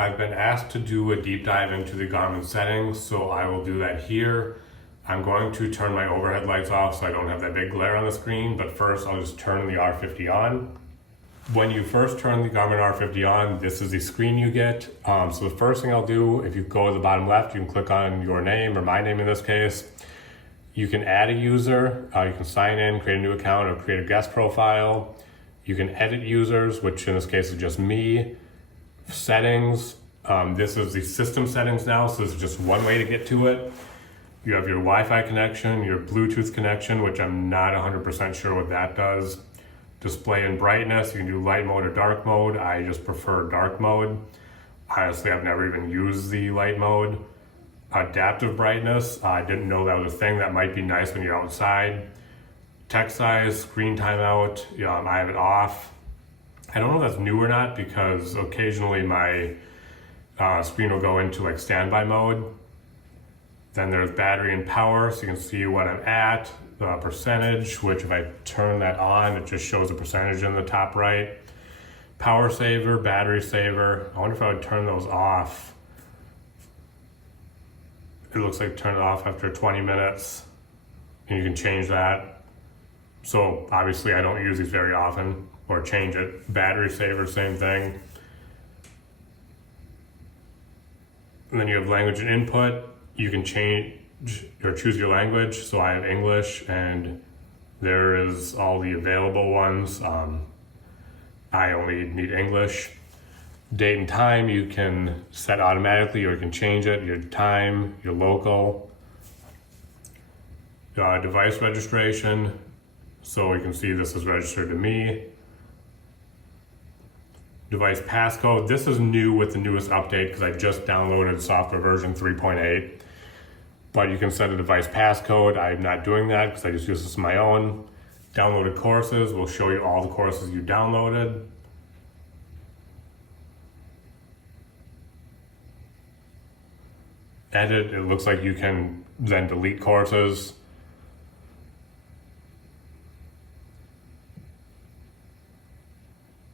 I've been asked to do a deep dive into the Garmin settings, so I will do that here. I'm going to turn my overhead lights off so I don't have that big glare on the screen, but first I'll just turn the R50 on. When you first turn the Garmin R50 on, this is the screen you get. So the first thing I'll do, if you go to the bottom left, you can click on your name, or my name in this case. You can add a user, you can sign in, create a new account, or create a guest profile. You can edit users, which in this case is just me. Settings, this is the system settings now, so this is just one way to get to it. You have your Wi-Fi connection, your Bluetooth connection, which I'm not 100% sure what that does. Display and brightness, you can do light mode or dark mode. I just prefer dark mode. Honestly, I've never even used the light mode. Adaptive brightness, I didn't know that was a thing. That might be nice when you're outside. Text size, screen timeout, I have it off. I don't know if that's new or not because occasionally my screen will go into like standby mode. Then there's battery and power, so you can see what I'm at, the percentage, which if I turn that on, it just shows the percentage in the top right. Power saver, battery saver. I wonder if I would turn those off. It looks like turn it off after 20 minutes, and you can change that. So obviously I don't use these very often, or change it. Battery saver, same thing. And then you have language and input. You can change or choose your language. So I have English, and there is all the available ones. I only need English. Date and time you can set automatically, or you can change it. Your time, your local. Device registration. So you can see this is registered to me. Device passcode. This is new with the newest update because I just downloaded software version 3.8. But you can set a device passcode. I'm not doing that because I just use this on my own. Downloaded courses will show you all the courses you downloaded. Edit, it looks like you can then delete courses.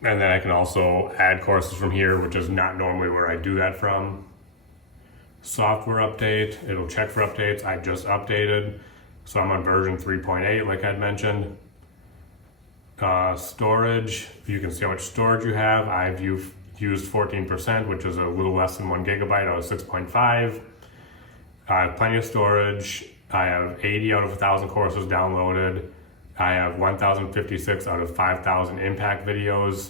And then I can also add courses from here, which is not normally where I do that from. Software update, it'll check for updates. I just updated, so I'm on version 3.8 like I'd mentioned. Storage, you can see how much storage you have. I've used 14%, which is a little less than 1 gigabyte out of 6.5. I have plenty of storage. I have 80 out of 1,000 courses downloaded. I have 1,056 out of 5,000 impact videos.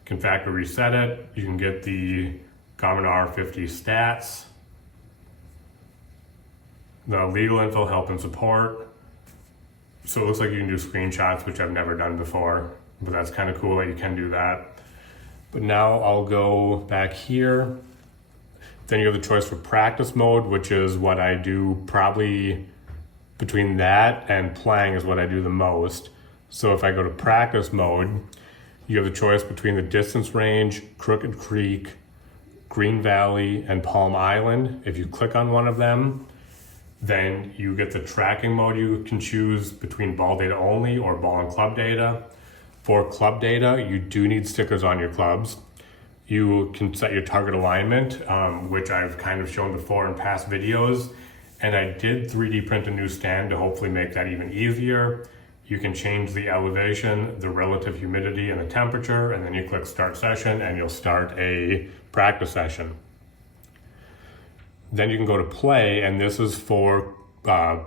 You can factory reset it. You can get the Garmin R50 stats. The legal info, help and support. So it looks like you can do screenshots, which I've never done before, but that's kind of cool that you can do that. But now I'll go back here. Then you have the choice for practice mode, which is what I do probably between that and playing is what I do the most. So if I go to practice mode, you have the choice between the distance range, Crooked Creek, Green Valley, and Palm Island. If you click on one of them, then you get the tracking mode. You can choose between ball data only or ball and club data. For club data, you do need stickers on your clubs. You can set your target alignment, which I've kind of shown before in past videos. And I did 3D print a new stand to hopefully make that even easier. You can change the elevation, the relative humidity, and the temperature, and then you click start session and you'll start a practice session. Then you can go to play, and this is for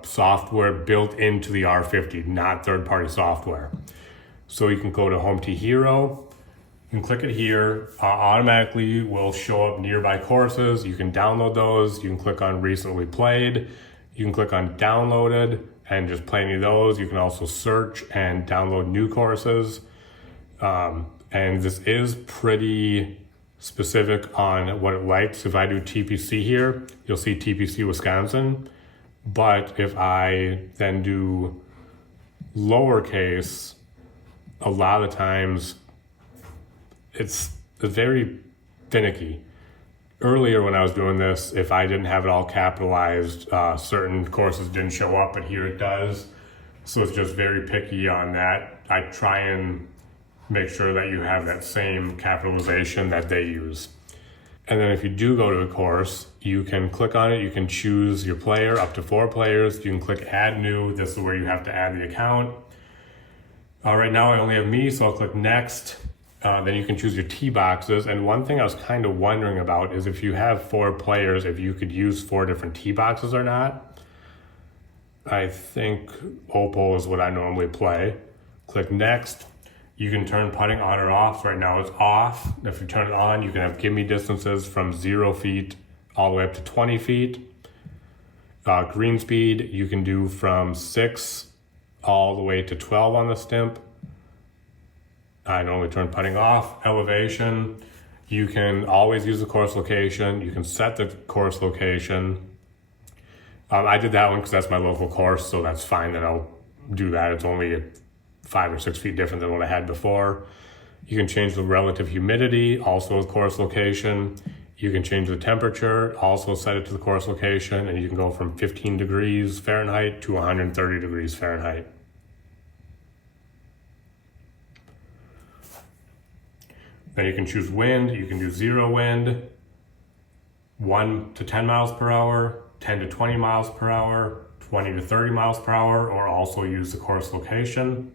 software built into the R50, not third-party software. So you can go to Home to Hero. You can click it here, automatically will show up nearby courses. You can download those. You can click on recently played. You can click on downloaded and just play any of those. You can also search and download new courses. And this is pretty specific on what it likes. If I do TPC here, you'll see TPC Wisconsin. But if I then do lowercase, a lot of times it's very finicky. Earlier when I was doing this, if I didn't have it all capitalized, certain courses didn't show up, but here it does. So it's just very picky on that. I try and make sure that you have that same capitalization that they use. And then if you do go to a course, you can click on it. You can choose your player, up to 4 players. You can click add new. This is where you have to add the account. Right now I only have me, so I'll click next. Then you can choose your tee boxes. And one thing I was kind of wondering about is if you have 4 players, if you could use 4 different tee boxes or not. I think Opal is what I normally play. Click next. You can turn putting on or off. Right now it's off. If you turn it on, you can have gimme distances from 0 feet all the way up to 20 feet. Green speed, you can do from 6 all the way to 12 on the stimp. I normally turn putting off. Elevation, you can always use the course location. You can set the course location. I did that one because that's my local course, so that's fine that I'll do that. It's only 5 or 6 feet different than what I had before. You can change the relative humidity, also with course location. You can change the temperature, also set it to the course location, and you can go from 15 degrees Fahrenheit to 130 degrees Fahrenheit. Then you can choose wind. You can do 0 wind, 1 to 10 miles per hour, 10 to 20 miles per hour, 20 to 30 miles per hour, or also use the course location.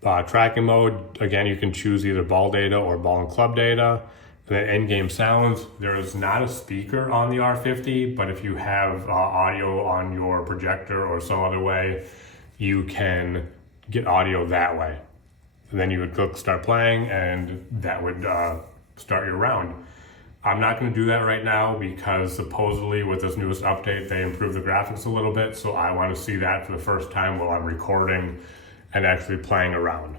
Tracking mode, again, you can choose either ball data or ball and club data. And then in-game sounds, there is not a speaker on the R50, but if you have audio on your projector or some other way, you can get audio that way. And then you would click start playing, and that would start your round. I'm not going to do that right now because supposedly with this newest update, they improved the graphics a little bit. So I want to see that for the first time while I'm recording and actually playing around.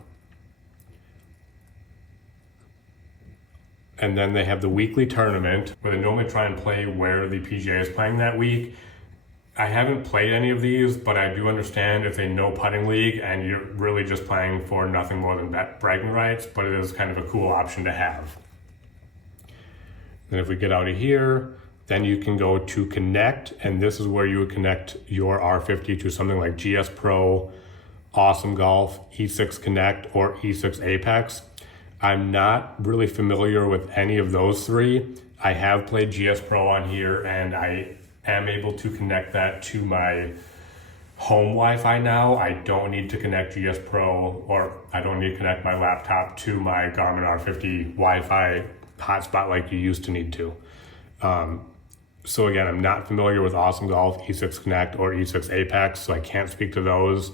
And then they have the weekly tournament where they normally try and play where the PGA is playing that week. I haven't played any of these, but I do understand it's a no putting league and you're really just playing for nothing more than bragging rights, but it is kind of a cool option to have. And if we get out of here, then you can go to connect, and this is where you would connect your R50 to something like GS Pro, Awesome Golf, E6 Connect, or E6 Apex. I'm not really familiar with any of those 3. I have played GS Pro on here, and I am able to connect that to my home Wi-Fi now. I don't need to connect GS Pro, or I don't need to connect my laptop to my Garmin R50 Wi-Fi hotspot like you used to need to. So again, I'm not familiar with Awesome Golf, E6 Connect, or E6 Apex, so I can't speak to those.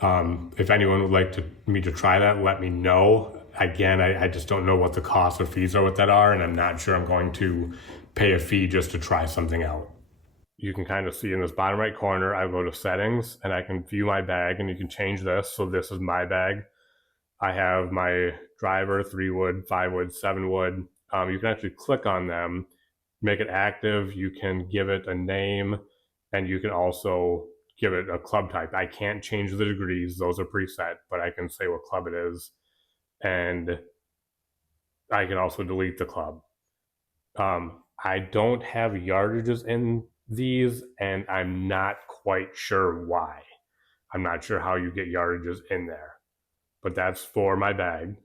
If anyone would like me to try that, let me know. Again, I just don't know what the costs or fees are with that are, and I'm not sure I'm going to pay a fee just to try something out. You can kind of see in this bottom right corner, I go to settings and I can view my bag, and you can change this. So this is my bag. I have my driver, 3 wood, 5 wood, 7 wood. You can actually click on them, make it active. You can give it a name, and you can also give it a club type. I can't change the degrees. Those are preset, but I can say what club it is. And I can also delete the club. I don't have yardages in these, and I'm not quite sure why. I'm not sure how you get yardages in there, but that's for my bag.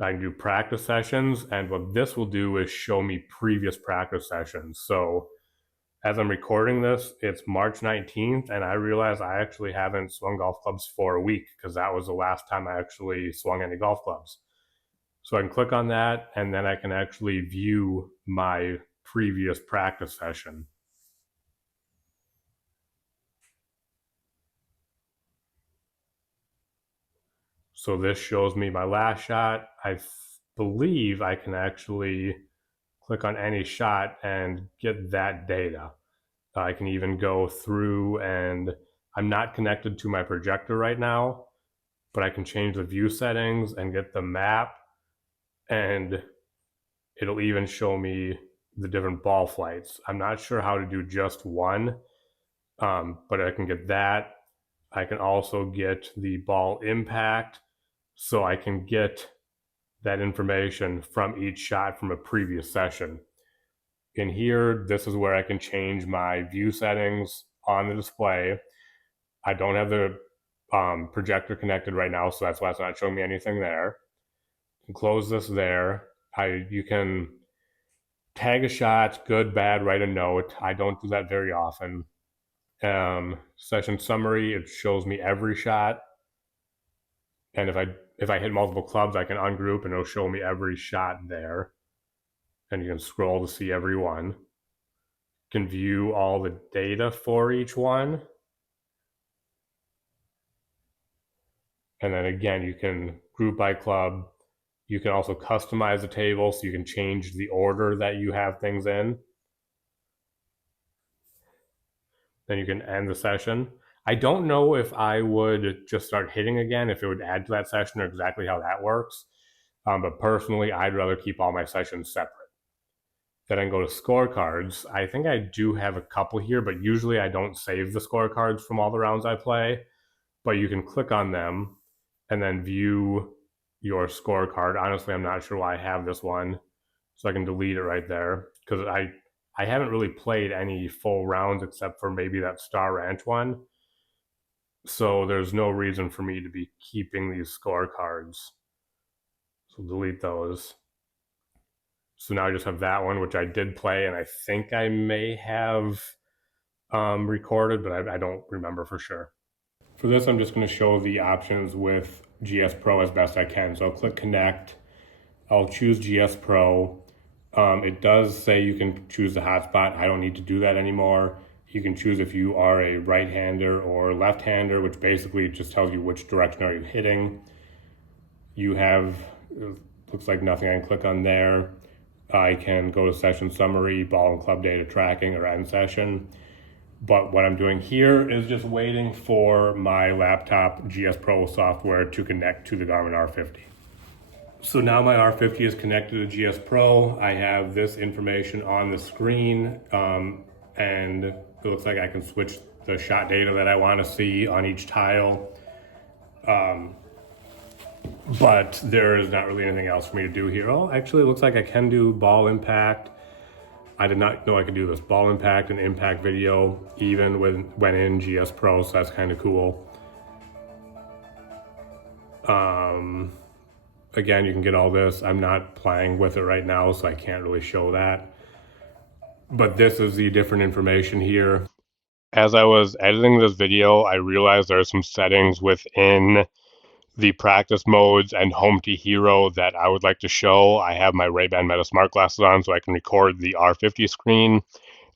I can do practice sessions, and what this will do is show me previous practice sessions. So as I'm recording this, it's March 19th, and I realize I actually haven't swung golf clubs for a week because that was the last time I actually swung any golf clubs. So I can click on that, and then I can actually view my previous practice session. So this shows me my last shot. I believe I can actually click on any shot and get that data. I can even go through, and I'm not connected to my projector right now, but I can change the view settings and get the map, and it'll even show me the different ball flights. I'm not sure how to do just one, but I can get that. I can also get the ball impact, so I can get that information from each shot from a previous session. In here, this is where I can change my view settings on the display. I don't have the projector connected right now, so that's why it's not showing me anything there. Close this there. You can tag a shot, good, bad, write a note. I don't do that very often. Session summary, it shows me every shot. And if I hit multiple clubs, I can ungroup and it'll show me every shot there. And you can scroll to see every one. You can view all the data for each one. And then again, you can group by club. You can also customize the table so you can change the order that you have things in. Then you can end the session. I don't know if I would just start hitting again, if it would add to that session or exactly how that works. But personally, I'd rather keep all my sessions separate. Then I can go to scorecards. I think I do have a couple here, but usually I don't save the scorecards from all the rounds I play. But you can click on them and then view your scorecard. Honestly, I'm not sure why I have this one, so I can delete it right there because I haven't really played any full rounds except for maybe that Star Ranch one. So there's no reason for me to be keeping these scorecards. So delete those. So now I just have that one, which I did play, and I think I may have recorded, but I don't remember for sure. For this, I'm just going to show the options with GS Pro as best I can. So I'll click Connect. I'll choose GS Pro. It does say you can choose the hotspot. I don't need to do that anymore. You can choose if you are a right-hander or left-hander, which basically just tells you which direction are you hitting. You have, looks like nothing. I can click on there. I can go to session summary, ball and club data tracking, or end session. But what I'm doing here is just waiting for my laptop GS Pro software to connect to the Garmin R50. So now my R50 is connected to GS Pro. I have this information on the screen, and it looks like I can switch the shot data that I want to see on each tile. But there is not really anything else for me to do here. Oh, actually, it looks like I can do ball impact. I did not know I could do this. Ball impact and impact video, even when in GS Pro, so that's kind of cool. Again, you can get all this. I'm not playing with it right now, so I can't really show that. But this is the different information here. As I was editing this video, I realized there are some settings within the practice modes and home to hero that I would like to show. I have my Ray-Ban Meta smart glasses on so I can record the R50 screen,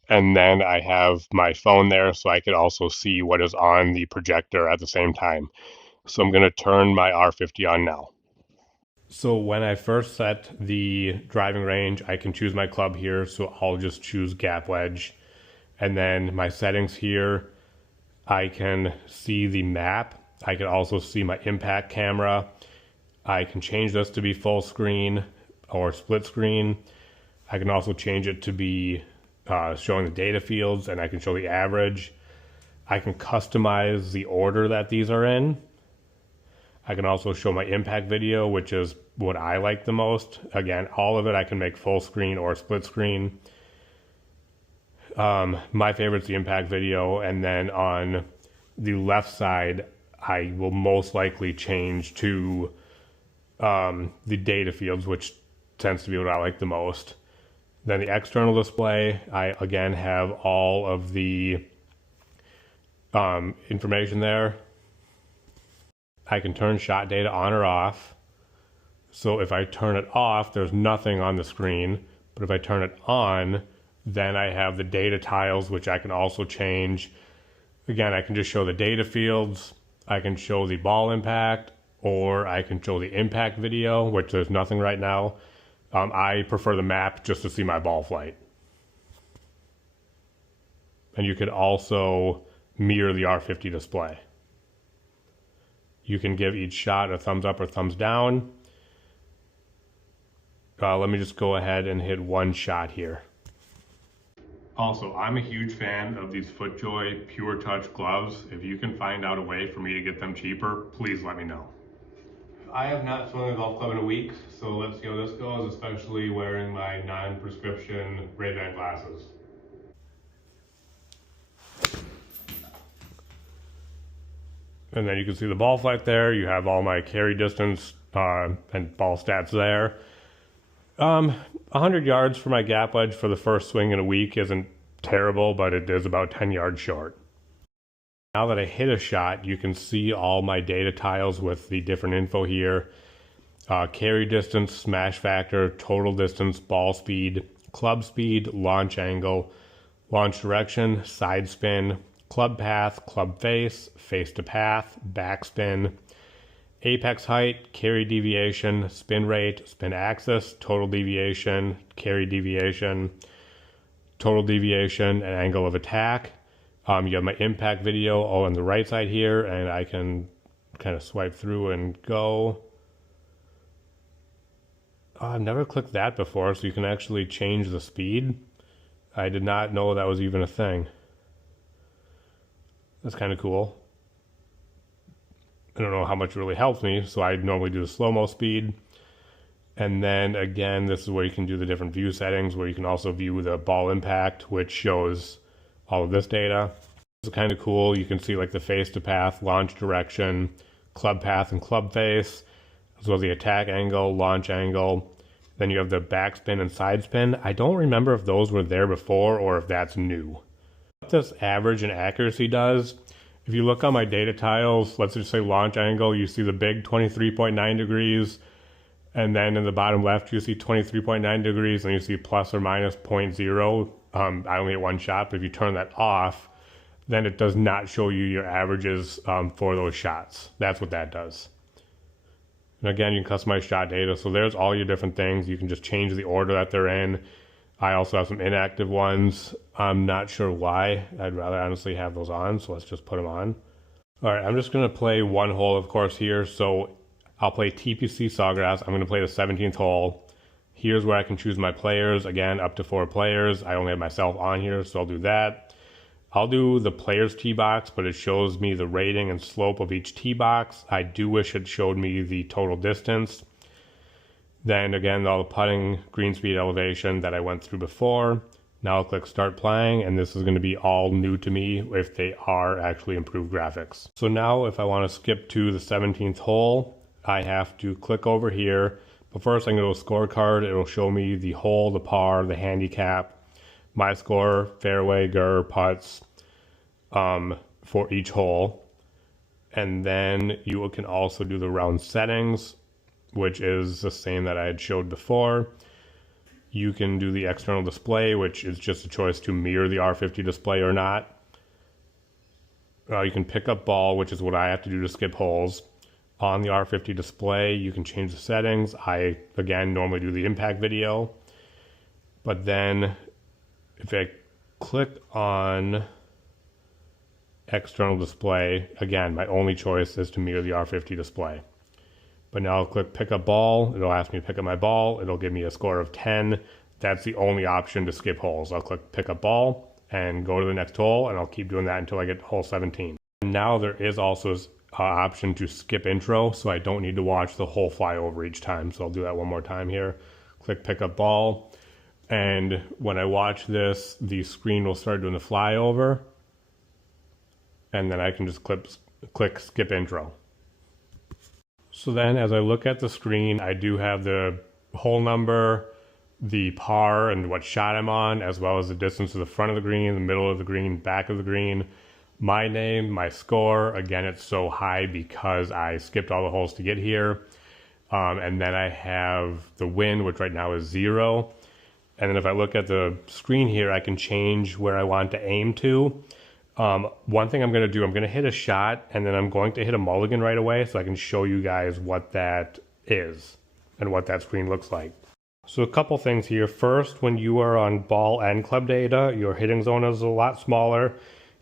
and then I have my phone there so I could also see what is on the projector at the same time. So I'm going to turn my R50 on now. So when I first set the driving range, I can choose my club here, so I'll just choose gap wedge. And then my settings here, I can see the map. I can also see my impact camera. I can change this to be full screen or split screen. I can also change it to be showing the data fields, and I can show the average. I can customize the order that these are in. I can also show my impact video, which is what I like the most. Again, all of it I can make full screen or split screen. My favorite's the impact video, and then on the left side, I will most likely change to the data fields, which tends to be what I like the most. Then the external display, I again have all of the information there. I can turn shot data on or off. So if I turn it off, there's nothing on the screen. But if I turn it on, then I have the data tiles, which I can also change. Again, I can just show the data fields. I can show the ball impact, or I can show the impact video, which there's nothing right now. I prefer the map just to see my ball flight. And you could also mirror the R50 display. You can give each shot a thumbs up or thumbs down. Let me just go ahead and hit one shot here. Also, I'm a huge fan of these FootJoy Pure Touch gloves. If you can find out a way for me to get them cheaper, please let me know. I have not swung a golf club in a week, so let's see how this goes, especially wearing my non-prescription Ray-Ban glasses. And then you can see the ball flight there. You have all my carry distance and ball stats there. 100 yards for my gap wedge for the first swing in a week isn't terrible, but it is about 10 yards short. Now that I hit a shot, you can see all my data tiles with the different info here. Carry distance, smash factor, total distance, ball speed, club speed, launch angle, launch direction, side spin, club path, club face, face to path, backspin, apex height, carry deviation, spin rate, spin axis, total deviation, carry deviation, total deviation, and angle of attack. You have my impact video all on the right side here, and I can kind of swipe through and go. I've never clicked that before, so you can actually change the speed. I did not know that was even a thing. That's kind of cool. I don't know how much it really helps me, so I normally do the slow-mo speed. And then again, this is where you can do the different view settings, where you can also view the ball impact, which shows all of this data. It's kind of cool. You can see like the face to path, launch direction, club path and club face, as well as the attack angle, launch angle. Then you have the backspin and side spin. I don't remember if those were there before or if that's new. What this average and accuracy does, if you look on my data tiles, let's just say launch angle, you see the big 23.9 degrees. And then in the bottom left, you see 23.9 degrees, and you see plus or minus 0.0. I only hit one shot, but if you turn that off, then it does not show you your averages for those shots. That's what that does. And again, you can customize shot data. So there's all your different things. You can just change the order that they're in. I also have some inactive ones. I'm not sure why. I'd rather honestly have those on, so let's just put them on. All right, I'm just gonna play one hole, of course, here. So I'll play TPC Sawgrass. I'm gonna play the 17th hole. Here's where I can choose my players. Again, up to 4 players. I only have myself on here, so I'll do that. I'll do the player's tee box, but it shows me the rating and slope of each tee box. I do wish it showed me the total distance. Then again, all the putting, green speed, elevation that I went through before. Now I'll click start playing, and this is going to be all new to me if they are actually improved graphics. So now if I want to skip to the 17th hole, I have to click over here. But first I'm going to go to Scorecard. It'll show me the hole, the par, the handicap, my score, fairway, GUR, putts for each hole. And then you can also do the round settings, which is the same that I had showed before. You can do the external display, which is just a choice to mirror the R50 display or not. You can pick up ball, which is what I have to do to skip holes. On the R50 display, you can change the settings. I, again, normally do the impact video. But then if I click on external display, again, my only choice is to mirror the R50 display. But now I'll click pick up ball. It'll ask me to pick up my ball. It'll give me a score of 10. That's the only option to skip holes. I'll click pick up ball and go to the next hole, and I'll keep doing that until I get hole 17. And now there is also an option to skip intro, so I don't need to watch the whole flyover each time. So I'll do that one more time here. Click pick up ball. And when I watch this, the screen will start doing the flyover. And then I can just click skip intro. So then as I look at the screen, I do have the hole number, the par and what shot I'm on, as well as the distance to the front of the green, the middle of the green, back of the green, my name, my score. Again, it's so high because I skipped all the holes to get here. And then I have the wind, which right now is 0. And then if I look at the screen here, I can change where I want to aim to. One thing I'm going to do, I'm going to hit a shot, and then I'm going to hit a mulligan right away so I can show you guys what that is and what that screen looks like. So a couple things here. First, when you are on ball and club data, your hitting zone is a lot smaller.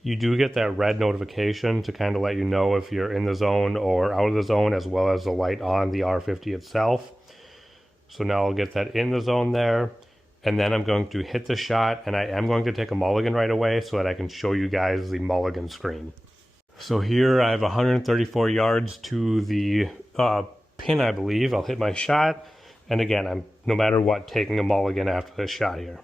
You do get that red notification to kind of let you know if you're in the zone or out of the zone, as well as the light on the R50 itself. So now I'll get that in the zone there. And then I'm going to hit the shot, and I am going to take a mulligan right away so that I can show you guys the mulligan screen. So here I have 134 yards to the pin, I believe. I'll hit my shot, and again, I'm no matter what taking a mulligan after this shot here.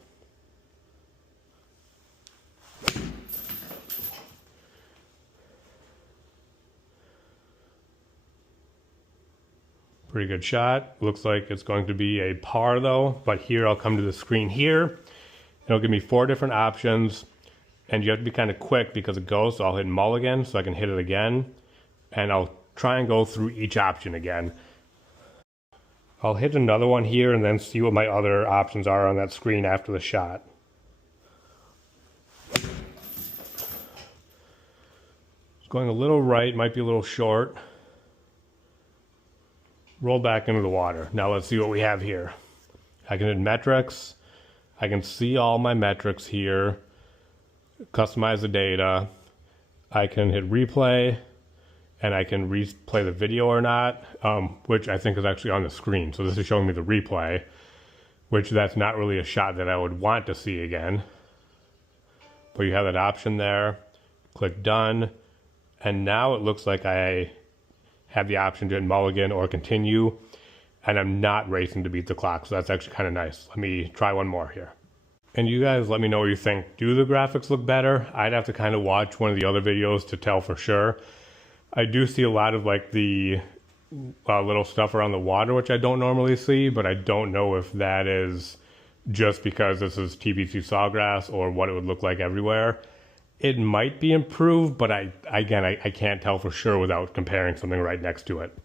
Pretty good shot. Looks like it's going to be a par though, but here I'll come to the screen here. It'll give me 4 different options, and you have to be kind of quick because it goes, so I'll hit mulligan so I can hit it again, and I'll try and go through each option again. I'll hit another one here and then see what my other options are on that screen after the shot. It's going a little right, might be a little short. Roll back into the water. Now let's see what we have here. I can hit metrics. I can see all my metrics here. Customize the data. I can hit replay, and I can replay the video or not, which I think is actually on the screen. So this is showing me the replay, which that's not really a shot that I would want to see again. But you have that option there. Click done. And now it looks like I have the option to hit mulligan or continue, and I'm not racing to beat the clock, so that's actually kind of nice. Let me try one more here. And you guys let me know what you think. Do the graphics look better? I'd have to kind of watch one of the other videos to tell for sure. I do see a lot of like the little stuff around the water, which I don't normally see, but I don't know if that is just because this is TPC Sawgrass or what it would look like everywhere. It might be improved, but I can't tell for sure without comparing something right next to it.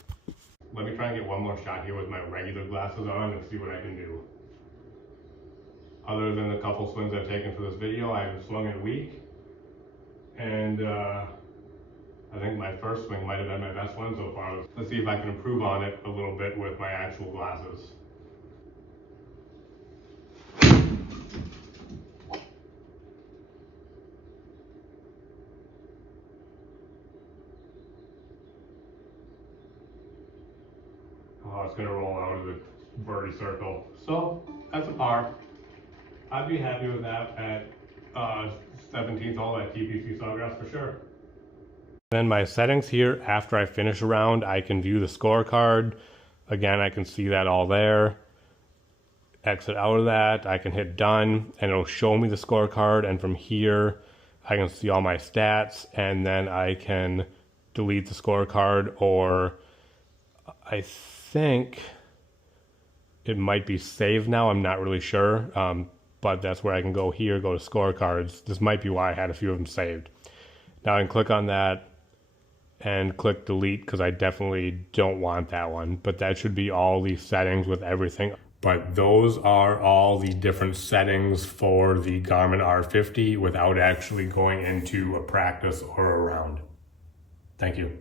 Let me try and get one more shot here with my regular glasses on and see what I can do. Other than the couple swings I've taken for this video, I haven't swung in a week. And I think my first swing might have been my best one so far. Let's see if I can improve on it a little bit with my actual glasses. Oh, it's going to roll out of the birdie circle. So, that's a par. I'd be happy with that at 17th hole at TPC Sawgrass for sure. Then my settings here, after I finish a round, I can view the scorecard. Again, I can see that all there. Exit out of that, I can hit done, and it'll show me the scorecard, and from here, I can see all my stats, and then I can delete the scorecard, or I think it might be saved now. I'm not really sure, but that's where I can go here, go to scorecards. This might be why I had a few of them saved. Now I can click on that and click delete because I definitely don't want that one, but that should be all the settings with everything. But those are all the different settings for the Garmin R50 without actually going into a practice or a round. Thank you.